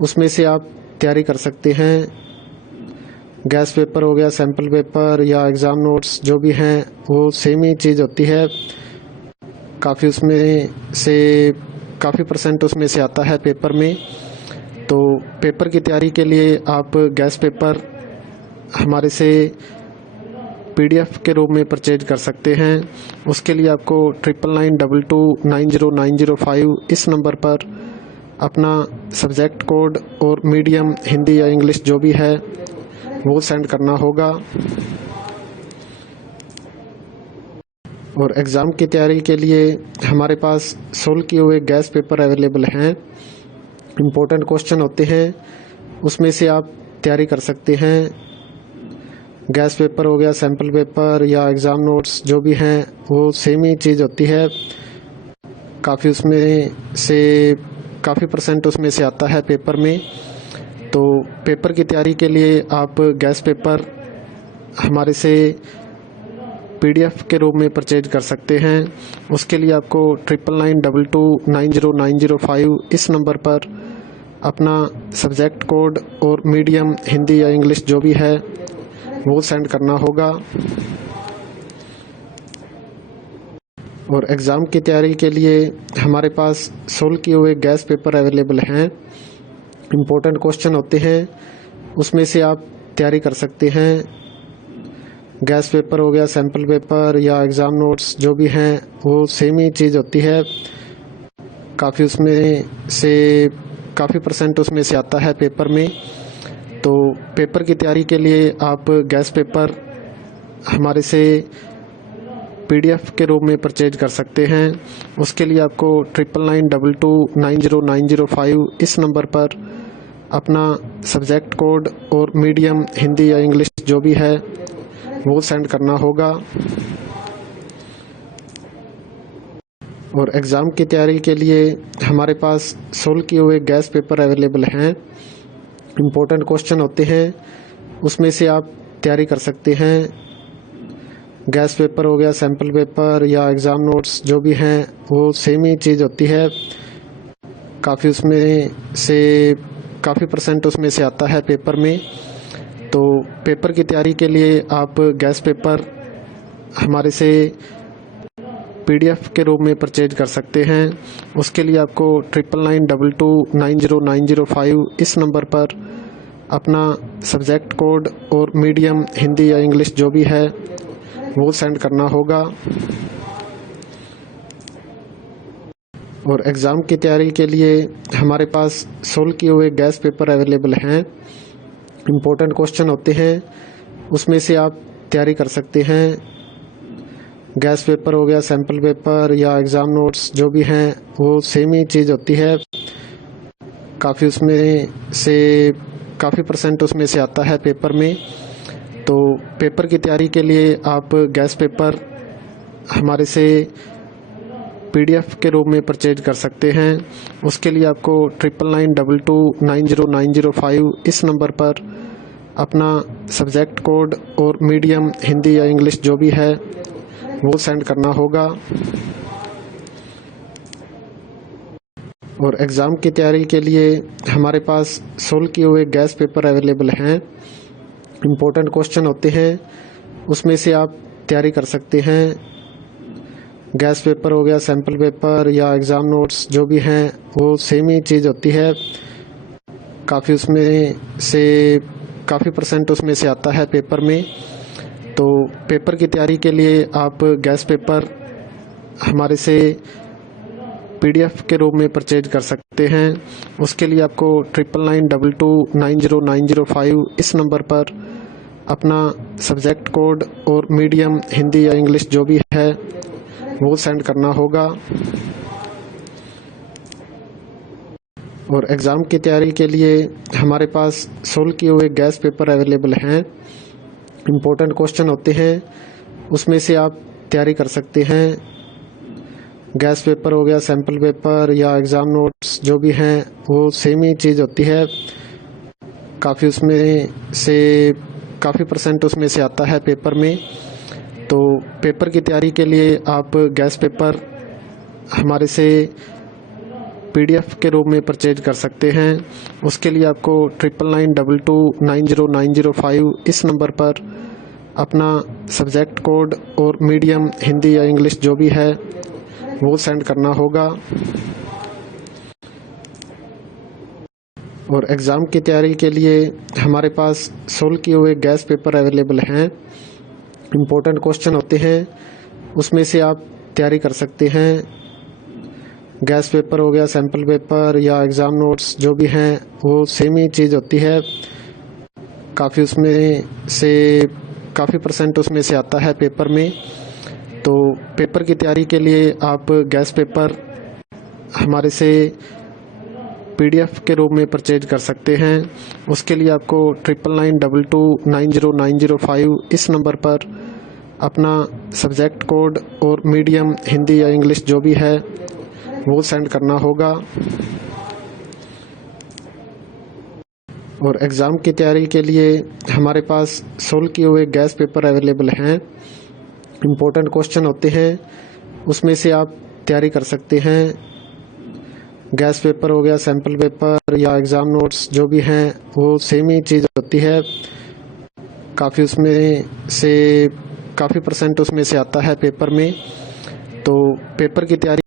उसमें से आप तैयारी कर सकते हैं। गैस पेपर हो गया, सैम्पल पेपर या एग्ज़ाम नोट्स जो भी हैं वो सेम ही चीज़ होती है। काफ़ी उसमें से काफ़ी परसेंट उसमें से आता है पेपर में। तो पेपर की तैयारी के लिए आप गैस पेपर हमारे से PDF के रूप में परचेज कर सकते हैं। उसके लिए आपको 9992290905 इस नंबर पर अपना सब्जेक्ट कोड और मीडियम हिंदी या इंग्लिश जो भी है वो सेंड करना होगा। और एग्ज़ाम की तैयारी के लिए हमारे पास सोल्व किए हुए गैस पेपर अवेलेबल हैं। इम्पोर्टेंट क्वेश्चन होते हैं, उसमें से आप तैयारी कर सकते हैं। गैस पेपर हो गया, सैम्पल पेपर या एग्ज़ाम नोट्स जो भी हैं वो सेम ही चीज़ होती है। काफ़ी उसमें से काफ़ी परसेंट उसमें से आता है पेपर में। तो पेपर की तैयारी के लिए आप गैस पेपर हमारे से PDF के रूप में परचेज कर सकते हैं। उसके लिए आपको 9992290905 इस नंबर पर अपना सब्जेक्ट कोड और मीडियम हिंदी या इंग्लिश जो भी है वो सेंड करना होगा। और एग्ज़ाम की तैयारी के लिए हमारे पास सोल्व किए हुए गैस पेपर अवेलेबल हैं। इम्पोर्टेंट क्वेश्चन होते हैं, उसमें से आप तैयारी कर सकते हैं। गैस पेपर हो गया, सैम्पल पेपर या एग्ज़ाम नोट्स जो भी हैं वो सेम ही चीज़ होती है। काफ़ी उसमें से काफ़ी परसेंट उसमें से आता है पेपर में। तो पेपर की तैयारी के लिए आप गैस पेपर हमारे से PDF के रूप में परचेज कर सकते हैं। उसके लिए आपको 9992290905 इस नंबर पर अपना सब्जेक्ट कोड और मीडियम हिंदी या इंग्लिश जो भी है वो सेंड करना होगा। और एग्ज़ाम की तैयारी के लिए हमारे पास सोल्व किए हुए गैस पेपर अवेलेबल हैं। इम्पोर्टेंट क्वेश्चन होते हैं, उसमें से आप तैयारी कर सकते हैं। गैस पेपर हो गया, सैम्पल पेपर या एग्ज़ाम नोट्स जो भी हैं वो सेम ही चीज़ होती है। काफ़ी उसमें से काफ़ी परसेंट उसमें से आता है पेपर में। तो पेपर की तैयारी के लिए आप गैस पेपर हमारे से PDF के रूप में परचेज कर सकते हैं। उसके लिए आपको 9992290905 इस नंबर पर अपना सब्जेक्ट कोड और मीडियम हिंदी या इंग्लिश जो भी है वो सेंड करना होगा। और एग्ज़ाम की तैयारी के लिए हमारे पास सोल्व किए हुए गैस पेपर अवेलेबल हैं। इम्पोर्टेंट क्वेश्चन होते हैं, उसमें से आप तैयारी कर सकते हैं। गैस पेपर हो गया, सैम्पल पेपर या एग्ज़ाम नोट्स जो भी हैं वो सेम ही चीज़ होती है। काफ़ी उसमें से काफ़ी परसेंट उसमें से आता है पेपर में। तो पेपर की तैयारी के लिए आप गैस पेपर हमारे से PDF के रूप में परचेज कर सकते हैं। उसके लिए आपको 9992290905 इस नंबर पर अपना सब्जेक्ट कोड और मीडियम हिंदी या इंग्लिश जो भी है वो सेंड करना होगा। और एग्ज़ाम की तैयारी के लिए हमारे पास सोल्व किए हुए गैस पेपर अवेलेबल हैं। इम्पोर्टेंट क्वेश्चन होते हैं, उसमें से आप तैयारी कर सकते हैं। गैस पेपर हो गया, सैम्पल पेपर या एग्ज़ाम नोट्स जो भी हैं वो सेम ही चीज़ होती है। काफ़ी उसमें से काफ़ी परसेंट उसमें से आता है पेपर में। तो पेपर की तैयारी के लिए आप गैस पेपर हमारे से PDF के रूप में परचेज कर सकते हैं। उसके लिए आपको 9992290905 इस नंबर पर अपना सब्जेक्ट कोड और मीडियम हिंदी या इंग्लिश जो भी है वो सेंड करना होगा। और एग्ज़ाम की तैयारी के लिए हमारे पास सोल्व किए हुए गैस पेपर अवेलेबल हैं। इम्पोर्टेंट क्वेश्चन होते हैं, उसमें से आप तैयारी कर सकते हैं। गैस पेपर हो गया, सैम्पल पेपर या एग्ज़ाम नोट्स जो भी हैं वो सेम ही चीज़ होती है। काफ़ी उसमें से काफ़ी परसेंट उसमें से आता है पेपर में। तो पेपर की तैयारी के लिए आप गैस पेपर हमारे से PDF के रूप में परचेज कर सकते हैं। उसके लिए आपको 9992290905 इस नंबर पर अपना सब्जेक्ट कोड और मीडियम हिंदी या इंग्लिश जो भी है वो सेंड करना होगा। और एग्ज़ाम की तैयारी के लिए हमारे पास सोल्व किए हुए गैस पेपर अवेलेबल हैं। इम्पोर्टेंट क्वेश्चन होते हैं, उसमें से आप तैयारी कर सकते हैं। गैस पेपर हो गया, सैम्पल पेपर या एग्ज़ाम नोट्स जो भी हैं वो सेम ही चीज़ होती है। काफ़ी उसमें से काफ़ी % उसमें से आता है पेपर में। तो पेपर की तैयारी के लिए आप गैस पेपर हमारे से PDF के रूप में परचेज कर सकते हैं। उसके लिए आपको 9992290905 इस नंबर पर अपना सब्जेक्ट कोड और मीडियम हिंदी या इंग्लिश जो भी है वो सेंड करना होगा। और एग्ज़ाम की तैयारी के लिए हमारे पास सोल्व किए हुए गैस पेपर अवेलेबल हैं। इम्पोर्टेंट क्वेश्चन होते हैं, उसमें से आप तैयारी कर सकते हैं। गैस पेपर हो गया, सैम्पल पेपर या एग्ज़ाम नोट्स जो भी हैं वो सेम ही चीज़ होती है। काफ़ी उसमें से काफ़ी % उसमें से आता है पेपर में। तो पेपर की तैयारी